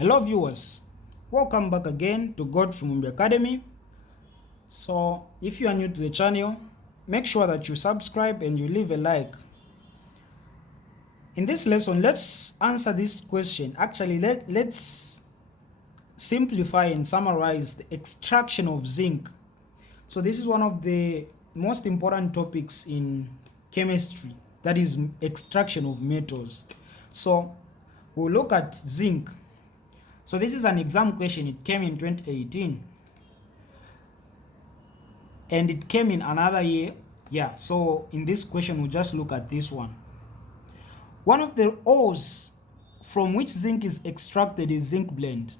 Hello viewers, welcome back again to God from Academy. So if you are new to the channel, make sure that you subscribe and you leave a like. In this lesson, let's answer this question. Actually, let's simplify and summarize the extraction of zinc. So this is one of the most important topics in chemistry, that is extraction of metals. So we'll look at zinc. So this is an exam question. It came in 2018 and it came in another year. Yeah, so in this question we'll just look at this one. One of the ores from which zinc is extracted is zinc blende.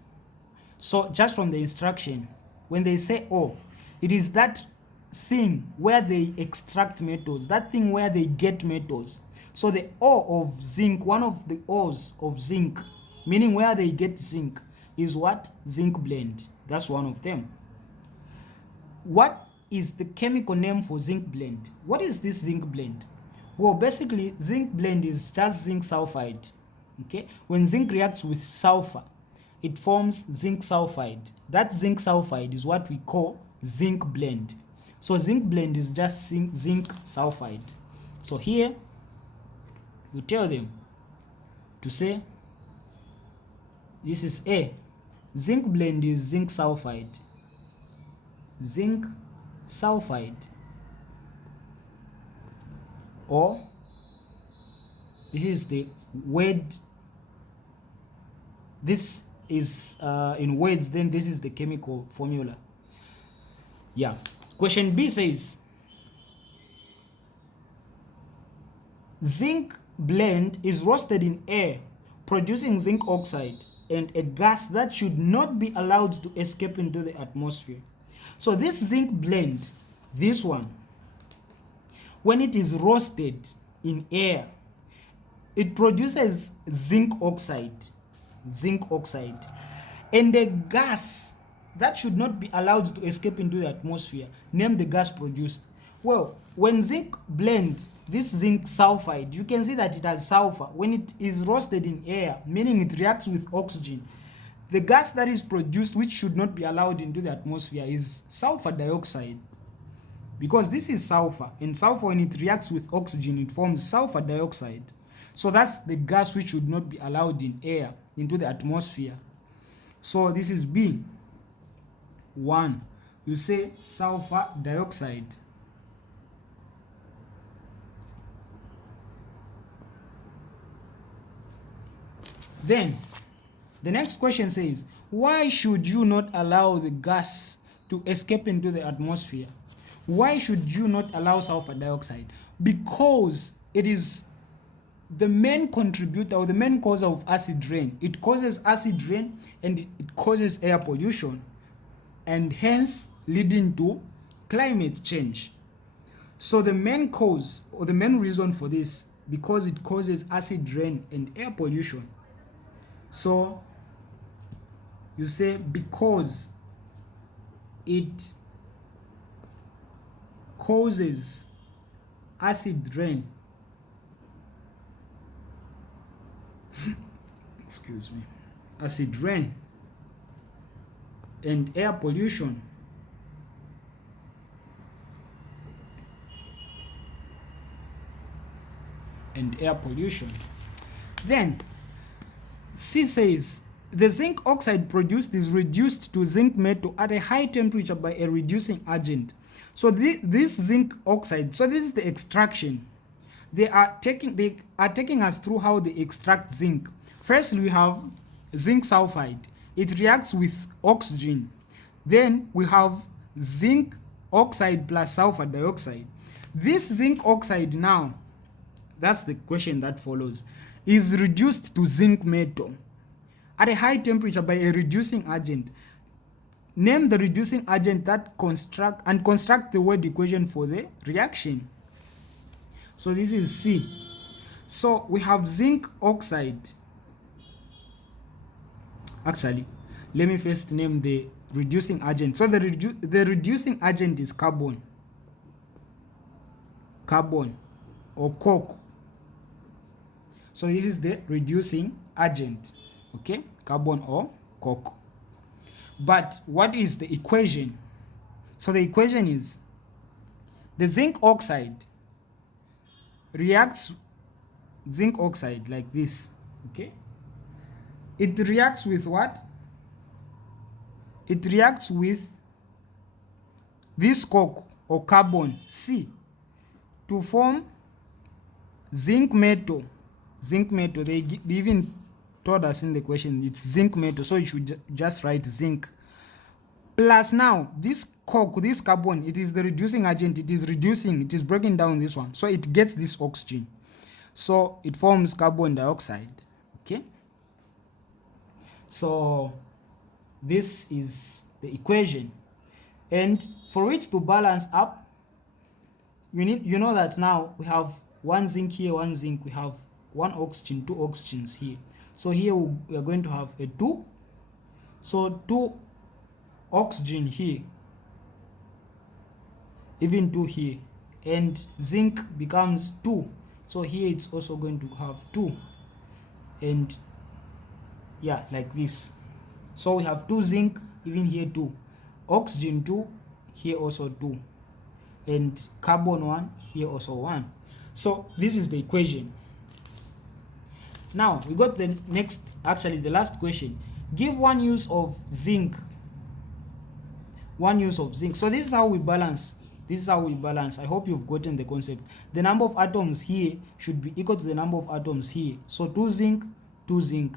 So just from the instruction, when they say ore, it is that thing where they extract metals, that thing where they get metals. So the ore of zinc, one of the ores of zinc, meaning where they get zinc, is what? Zinc blende. That's one of them. What is the chemical name for zinc blende? What is this zinc blende? Well, basically zinc blende is just zinc sulfide. Okay, when zinc reacts with sulfur, it forms zinc sulfide. That zinc sulfide is what we call zinc blende. So zinc blende is just zinc sulfide. So here we tell them to say this is A. Zinc blende is zinc sulfide. Zinc sulfide. Or this is the word. This is in words, then this is the chemical formula. Yeah. Question B says zinc blende is roasted in air, producing zinc oxide and a gas that should not be allowed to escape into the atmosphere. So this zinc blende, this one, when it is roasted in air, it produces zinc oxide, and a gas that should not be allowed to escape into the atmosphere. Name the gas produced. Well, when zinc blende, this zinc sulfide, you can see that it has sulfur. When it is roasted in air, meaning it reacts with oxygen, the gas that is produced, which should not be allowed into the atmosphere, is sulfur dioxide. Because this is sulfur, and sulfur, when it reacts with oxygen, it forms sulfur dioxide. So that's the gas which should not be allowed in air into the atmosphere. So this is B. 1. You say sulfur dioxide. Then the next question says, why should you not allow the gas to escape into the atmosphere? Why should you not allow sulfur dioxide? Because it is the main contributor or the main cause of acid rain. It causes acid rain and it causes air pollution, and hence leading to climate change. So the main cause or the main reason for this, because it causes acid rain and air pollution. So you say because it causes acid rain excuse me, acid rain and air pollution, then C says the zinc oxide produced is reduced to zinc metal at a high temperature by a reducing agent. So this zinc oxide, so this is the extraction. They are taking us through how they extract zinc. Firstly, we have zinc sulfide. It reacts with oxygen. Then we have zinc oxide plus sulfur dioxide. This zinc oxide now, that's the question that follows, is reduced to zinc metal at a high temperature by a reducing agent. Name the reducing agent that construct the word equation for the reaction. So this is C. So we have zinc oxide. Actually, let me first name the reducing agent. So the reducing agent is carbon or coke. So this is the reducing agent. okay, carbon or coke. But what is the equation? So the equation is the zinc oxide reacts zinc oxide like this, okay? It reacts with what? It reacts with this coke or carbon C to form zinc metal. Zinc metal, they even told us in the question it's zinc metal, so you should just write zinc. Plus now this coke, this carbon, it is the reducing agent, it is breaking down this one, so it gets this oxygen, so it forms carbon dioxide, okay? So this is the equation, and for it to balance up, you know that now we have one zinc here, one zinc, we have one oxygen, two oxygens here. So here we are going to have a 2, so 2 oxygen here, even 2 here, and zinc becomes 2, so here it's also going to have 2, and yeah, like this. So we have 2 zinc, even here 2, oxygen 2, here also 2, and carbon 1, here also 1. So this is the equation. Now we got the next, actually the last question. Give one use of zinc. One use of zinc. So this is how we balance. I hope you've gotten the concept. The number of atoms here should be equal to the number of atoms here. So 2 zinc, 2 zinc.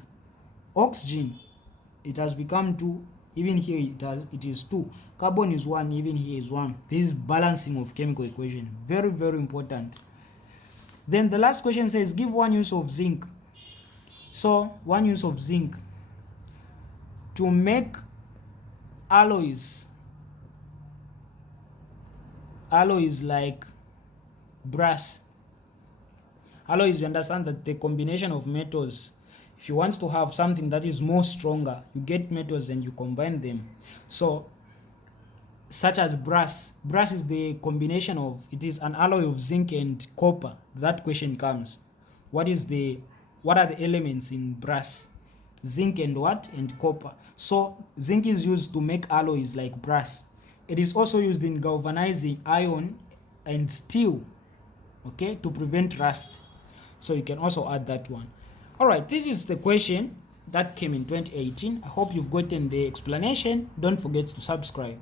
Oxygen, it has become 2. Even here it is 2. Carbon is 1. Even here is 1. This is balancing of chemical equation. Very, very important. Then the last question says give one use of zinc. So one use of zinc to make alloys like brass. Alloys, you understand that the combination of metals, if you want to have something that is more stronger, you get metals and you combine them. So such as brass is the combination of, it is an alloy of zinc and copper. That question comes, what are the elements in brass? Zinc and what? And copper. So zinc is used to make alloys like brass. It is also used in galvanizing iron and steel, okay, to prevent rust. So you can also add that one. All right, this is the question that came in 2018. I hope you've gotten the explanation. Don't forget to subscribe.